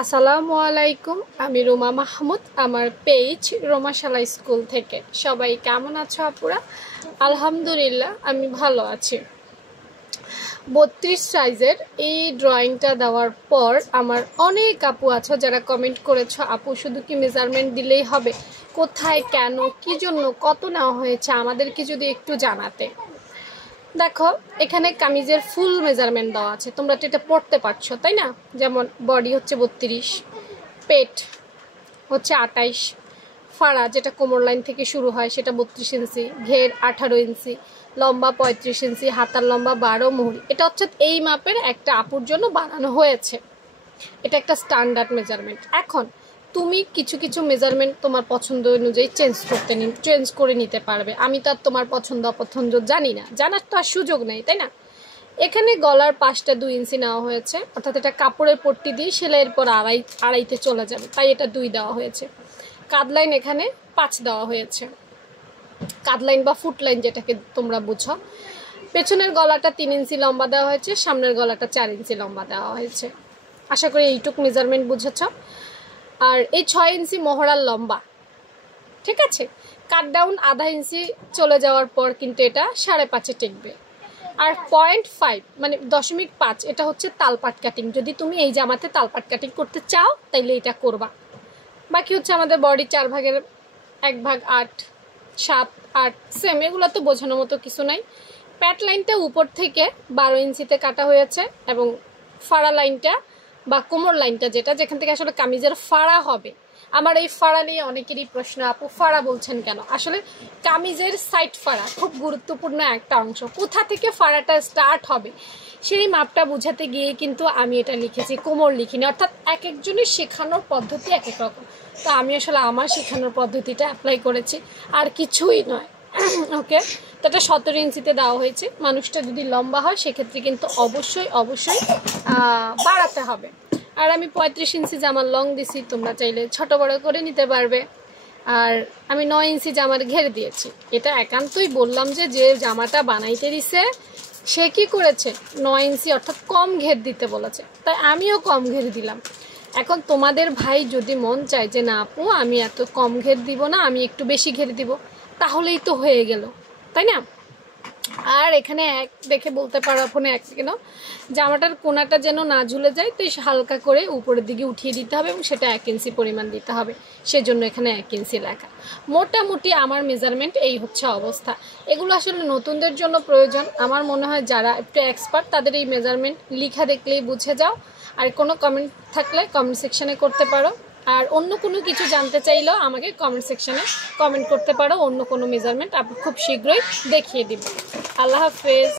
আসসালামু আলাইকুম। আমি রুমা মাহমুদ, আমার পেজ রোমাশালা স্কুল থেকে। সবাই কেমন আছো আপুরা? আলহামদুলিল্লাহ আমি ভালো আছি। 32 সাইজের এই ড্রয়িংটা দেওয়ার পর আমার অনেক আপু আছো যারা কমেন্ট করেছো, আপু শুধু কি মেজারমেন্ট দিলেই হবে? কোথায়, কেন, কি জন্য, কত নেওয়া হয়েছে আমাদেরকে যদি একটু জানাতে। দেখো, এখানে কামিজের ফুল মেজারমেন্ট দেওয়া আছে, তোমরা তো এটা পড়তে পারছো তাই না? যেমন বডি হচ্ছে 32, পেট হচ্ছে 28, ফাড়া যেটা কোমর লাইন থেকে শুরু হয় সেটা 32 ইঞ্চি, ঘের 18 ইঞ্চি, লম্বা 35 ইঞ্চি, হাতার লম্বা 12 মুহুরি। এটা হচ্ছে এই মাপের একটা আপুর জন্য বানানো হয়েছে। এটা একটা স্ট্যান্ডার্ড মেজারমেন্ট। এখন তুমি কিছু কিছু মেজারমেন্ট তোমার পছন্দ অনুযায়ী চেঞ্জ করে নিতে পারবে। আমি তো আর তোমার পছন্দ অপছন্দ জানি না, জানার তো আর সুযোগ নেই তাই না? এখানে গলার পাশটা 2 ইঞ্চি নেওয়া হয়েছে, অর্থাৎ এটা কাপড়ের পট্টি দিয়ে সেলাইয়ের পর আড়াইতে চলে যাবে, তাই এটা 2 দেওয়া হয়েছে। কাঁধলাইন এখানে 5 দেওয়া হয়েছে, কাঁধলাইন বা ফুটলাইন যেটাকে তোমরা বুঝো। পেছনের গলাটা 3 ইঞ্চি লম্বা দেওয়া হয়েছে, সামনের গলাটা 4 ইঞ্চি লম্বা দেওয়া হয়েছে। আশা করি এইটুক মেজারমেন্ট বুঝেছ। আর এই 6 ইঞ্চি মহড়ার লম্বা, ঠিক আছে? কাট ডাউন আধা ইঞ্চি চলে যাওয়ার পর কিন্তু এটা 5.5 টেকবে। আর 0.5 মানে 0.5 এটা হচ্ছে তালপাট কাটিং। যদি তুমি এই জামাতে তালপাট কাটিং করতে চাও তাইলে এটা করবা। বাকি হচ্ছে আমাদের বডি 4 ভাগের 1 ভাগ 8, 7, 8 সেম, এগুলো তো বোঝানোর মতো কিছু নাই। প্যাট লাইনটা উপর থেকে 12 ইঞ্চিতে কাটা হয়েছে এবং ফাড়া লাইনটা বা কোমর লাইনটা যেখান থেকে আসলে কামিজের ফাড়া হবে। আমার এই ফাড়া নিয়ে অনেকেরই প্রশ্ন, আপু ফাড়া বলছেন কেন? আসলে কামিজের সাইড ফাড়া খুব গুরুত্বপূর্ণ একটা অংশ। কোথা থেকে ফাড়াটা স্টার্ট হবে সেই মাপটা বোঝাতে গিয়ে কিন্তু আমি এটা লিখেছি, কোমর লিখিনি। অর্থাৎ এক একজনের শেখানোর পদ্ধতি এক এক রকম, তো আমি আসলে আমার শেখানোর পদ্ধতিটা অ্যাপ্লাই করেছি, আর কিছুই নয়। ওকে, তো এটা 17 ইঞ্চিতে দেওয়া হয়েছে। মানুষটা যদি লম্বা হয় সেক্ষেত্রে কিন্তু অবশ্যই বাড়াতে হবে। আর আমি 35 ইঞ্চি জামার লং দিছি, তোমরা চাইলে ছোট বড় করে নিতে পারবে। আর আমি 9 ইঞ্চি জামার ঘের দিয়েছি। এটা একান্তই বললাম যে জামাটা বানাইতে দিছে সে কি করেছে, 9 ইঞ্চি অর্থাৎ কম ঘের দিতে বলেছে, তাই আমিও কম ঘের দিলাম। এখন তোমাদের ভাই যদি মন চায় যে না আপু আমি এত কম ঘের দিব না, আমি একটু বেশি ঘের দিব, তাহলেই তো হয়ে গেল তাই না? আর এখানে এক দেখে বলতে পারো ফোনে এক কেন জামাটার কোনাটা যেন না ঝুলে যায়, তো হালকা করে উপরের দিকে উঠিয়ে দিতে হবে এবং সেটা 1 ইঞ্চি পরিমাণ দিতে হবে, সেজন্য এখানে 1 ইঞ্চি লেখা। মোটামুটি আমার মেজারমেন্ট এই হচ্ছে অবস্থা। এগুলো আসলে নতুনদের জন্য প্রয়োজন। আমার মনে হয় যারা একটু এক্সপার্ট তাদের এই মেজারমেন্ট লিখা দেখলেই বুঝে যাও। আর কোনো কমেন্ট থাকলে কমেন্ট সেকশনে করতে পারো। আর অন্য কোনো কিছু জানতে চাইলেও আমাকে কমেন্ট সেকশনে কমেন্ট করতে পারো, অন্য কোনো মেজারমেন্ট আপনি খুব শীঘ্রই দেখিয়ে দিব। আল্লাহ হাফেজ।